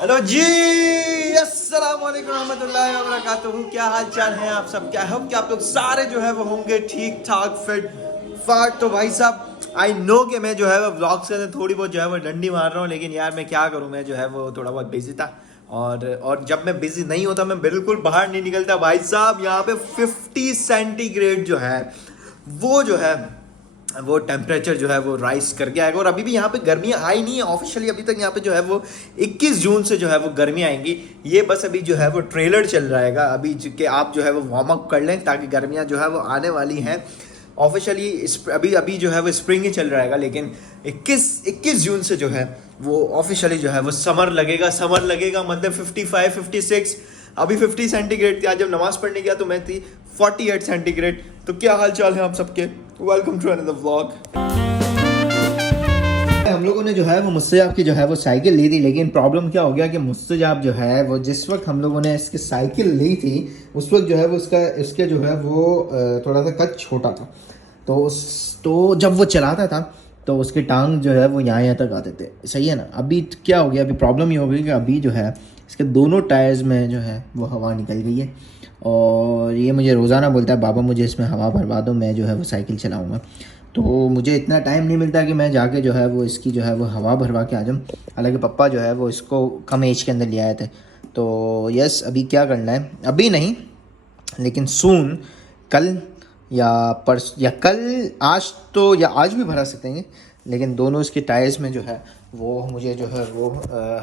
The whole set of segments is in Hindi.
हेलो जी, अस्सलाम वालेकुम रहमतुल्लाहि व बरकातुहू। क्या हाल चाल है आप सब? क्या होप कि आप लोग सारे जो है वो होंगे ठीक ठाक फिट फाट। तो भाई साहब आई नो कि मैं जो है वो व्लॉग्स के अंदर थोड़ी बहुत जो है वो डंडी मार रहा हूँ, लेकिन यार मैं क्या करूँ, मैं जो है वो थोड़ा बहुत बिजी था। और जब मैं बिजी नहीं होता मैं बिल्कुल बाहर नहीं निकलता भाई साहब। यहाँ पे 50 सेंटीग्रेड जो है वो टेम्परेचर जो है वो राइज करके आएगा। और अभी भी यहाँ पे गर्मियाँ आई नहीं है ऑफिशियली अभी तक। यहाँ पे जो है वो 21 जून से जो है वो गर्मी आएंगी। ये बस अभी जो है वो ट्रेलर चल रहेगा अभी कि आप जो है वो वार्म अप कर लें, ताकि गर्मियाँ जो है वो आने वाली हैं। ऑफिशियली अभी अभी जो है वो स्प्रिंग ही चल रहेगा, लेकिन 21 जून से जो है वो ऑफिशियली जो है वो समर लगेगा मतलब 55 56। अभी 50 सेंटीग्रेड थी, आज जब नमाज पढ़ने गया तो मैं थी 48 सेंटीग्रेड। तो क्या हाल चाल है आप सबके? Welcome to another vlog. हम लोगों ने जो है वो मुझसे आपकी जो है वो साइकिल ली थी, लेकिन प्रॉब्लम क्या हो गया कि मुझसे आप जो है वो जिस वक्त हम लोगों ने इसकी साइकिल ली थी उस वक्त जो है वो इसके जो है वो थोड़ा सा कद छोटा था। तो जब वो चलाता था तो उसके टांग जो है वो यहाँ तक आते थे, सही है ना। अभी क्या हो गया, अभी प्रॉब्लम ये हो गई कि अभी जो है इसके दोनों टायर्स में जो है वो हवा निकल गई है। और ये मुझे रोज़ाना बोलता है, बाबा मुझे इसमें हवा भरवा दो, मैं जो है वो साइकिल चलाऊँगा। तो मुझे इतना टाइम नहीं मिलता कि मैं जाके जो है वो इसकी जो है वो हवा भरवा के आ जाऊँ। हालांकि पापा जो है वो इसको कम एज के अंदर ले आए थे। तो यस, अभी क्या करना है, अभी नहीं लेकिन सून, कल या कल, आज तो या आज भी भरा सकते हैं, लेकिन दोनों इसके टायर्स में जो है वो मुझे जो है वो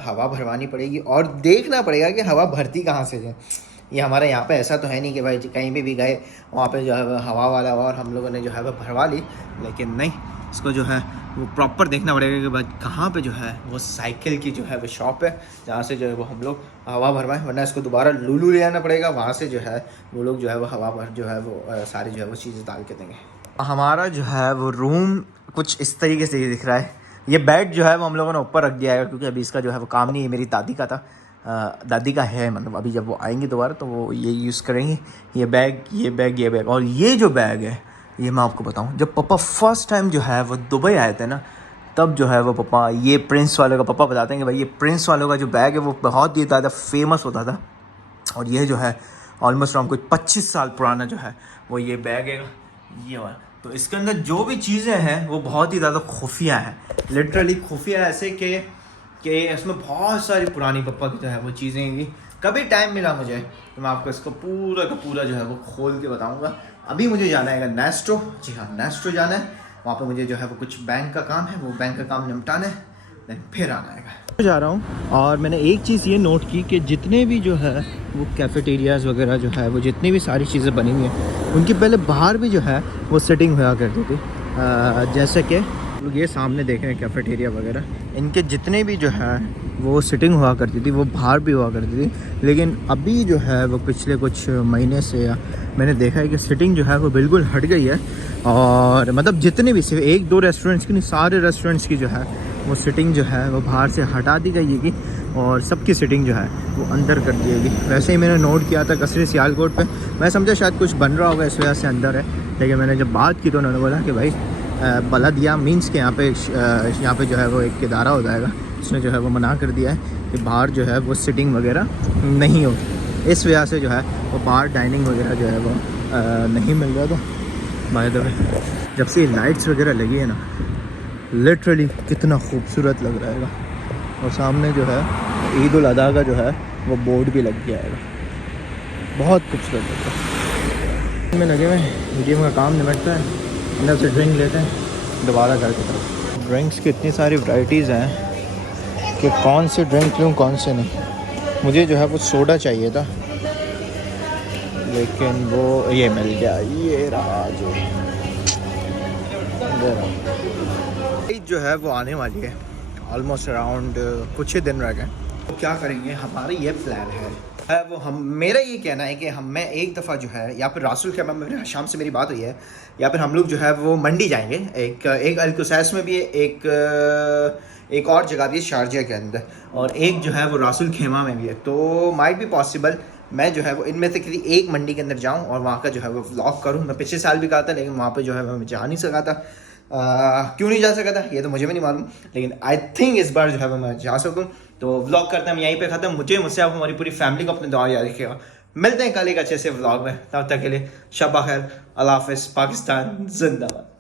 हवा भरवानी पड़ेगी। और देखना पड़ेगा कि हवा भरती कहाँ से है। ये हमारे यहाँ पे ऐसा तो है नहीं कि भाई कहीं भी गए वहाँ पे जो है वो हवा वाला हुआ और हम लोगों ने जो है वो भरवा ली, लेकिन नहीं, इसको जो है वो प्रॉपर देखना पड़ेगा कि भाई कहाँ पे जो है वो साइकिल की जो है वो शॉप है जहाँ से जो है वो हम लोग हवा भरवाएं, वरना इसको दोबारा लुलू ले आना पड़ेगा। वहाँ से जो है वो लोग जो है वो हवा भर जो है वो सारी जो है वो चीज़ें डाल के देंगे। हमारा जो है वो रूम कुछ इस तरीके से ही दिख रहा है। ये बेड जो है वो हम लोगों ने ऊपर रख दिया है, क्योंकि अभी इसका जो है वो काम नहीं है, मेरी दादी का था, दादी का है, मतलब अभी जब वो आएंगे दोबारा तो वो ये यूज़ करेंगे। ये बैग और ये जो बैग है, ये मैं आपको बताऊं, जब पापा फर्स्ट टाइम जो है वो दुबई आए थे ना, तब जो है वो पापा, ये प्रिंस वालों का, पापा बताते हैं कि भाई ये प्रिंस वालों का जो बैग है वो बहुत ही ज़्यादा फेमस होता था। और ये जो है ऑलमोस्ट अराउंड कोई 25 साल पुराना जो है वो ये बैग है, ये वाला। तो इसके अंदर जो भी चीज़ें हैं वो बहुत ही ज़्यादा खुफिया है, लिटरली खुफिया, ऐसे कि इसमें बहुत सारी पुरानी पप्पा की जो है वो चीज़ें होंगी। कभी टाइम मिला मुझे तो मैं आपको इसको पूरा का पूरा जो है वो खोल के बताऊंगा। अभी मुझे जाना है नेस्ट्रो, जी हाँ नेस्ट्रो जाना है, वहाँ पे मुझे जो है वो कुछ बैंक का काम है, वो बैंक का काम निपटाना है, देन फिर आना है। जा रहा हूँ और मैंने एक चीज़ ये नोट की कि जितने भी जो है वो कैफेटेरियाज़ वगैरह जो है वो जितनी भी सारी चीज़ें बनी हुई हैं उनकी पहले बाहर भी जो है वो सेटिंग हुआ करती थी। जैसे कि लोग ये सामने देख रहे हैं कैफेटेरिया वगैरह, इनके जितने भी जो है वो सिटिंग हुआ करती थी वो बाहर भी हुआ करती थी। लेकिन अभी जो है वो पिछले कुछ महीने से या मैंने देखा है कि सिटिंग जो है वो बिल्कुल हट गई है। और मतलब जितने भी, सिर्फ एक दो रेस्टोरेंट्स की नहीं, सारे रेस्टोरेंट्स की जो है वो सिटिंग जो है वो बाहर से हटा दी गई और सबकी सिटिंग जो है वो अंदर कर दी गई। वैसे ही मैंने नोट किया था कसरी सियालकोट पे, मैं समझा शायद कुछ बन रहा होगा इस वजह से अंदर है, लेकिन मैंने जब बात की तो उन्होंने बोला कि भाई बलदिया मीन्स के यहाँ पे जो है वो एक इदारा हो जाएगा, उसने जो है वो मना कर दिया है कि बाहर जो है वो सिटिंग वगैरह नहीं होगी। इस वजह से जो है वो बाहर डाइनिंग वगैरह जो है वो नहीं मिल रहा था। बाय द वे, जब से लाइट्स वगैरह लगी है ना, लिटरली कितना खूबसूरत लग रहा है। और सामने जो है ईद उल अदा का जो है वो बोर्ड भी लग गया है, बहुत खूबसूरत लग रहा है। में लगे हुए मीडियम का काम निपटता है, अंदर से ड्रिंक लेते हैं, दोबारा घर की तरफ। ड्रिंक्स की इतनी सारी वैराइटीज़ हैं कि कौन से ड्रिंक लूँ कौन से नहीं। मुझे जो है वो सोडा चाहिए था, लेकिन वो ये मिल गया, ये रहा जो है वो आने वाली है। ऑलमोस्ट अराउंड कुछ ही दिन रह गए। तो क्या करेंगे, हमारा ये प्लान है वो, हम, मेरा ये कहना है कि मैं एक दफ़ा जो है या फिर रासुल खेमा में शाम से मेरी बात हुई है, या फिर हम लोग जो है वो मंडी जाएंगे। एक अल-कुसैस में भी है, एक और जगह भी है शारजा के अंदर, और एक जो है वो रासुल खेमा में भी है। तो माइट भी पॉसिबल मैं जो है वो इनमें से किसी एक मंडी के अंदर जाऊँ और वहाँ का जो है वो व्लॉग करूँ। मैं पिछले साल भी कहा था, लेकिन वहाँ पर जो है मैं जा नहीं सका था। क्यों नहीं जा सका था ये तो मुझे भी नहीं मालूम, लेकिन आई थिंक इस बार जो है वो मैं जा सकूँ। तो व्लॉग करते हैं हम यहीं पे ख़त्म। मुझसे आप हमारी पूरी फैमिली को अपने दुआ याद रखिएगा। मिलते हैं कल एक अच्छे से व्लॉग में, तब तक के लिए शब खैर, अल्लाह हाफ़िज़, पाकिस्तान जिंदाबाद।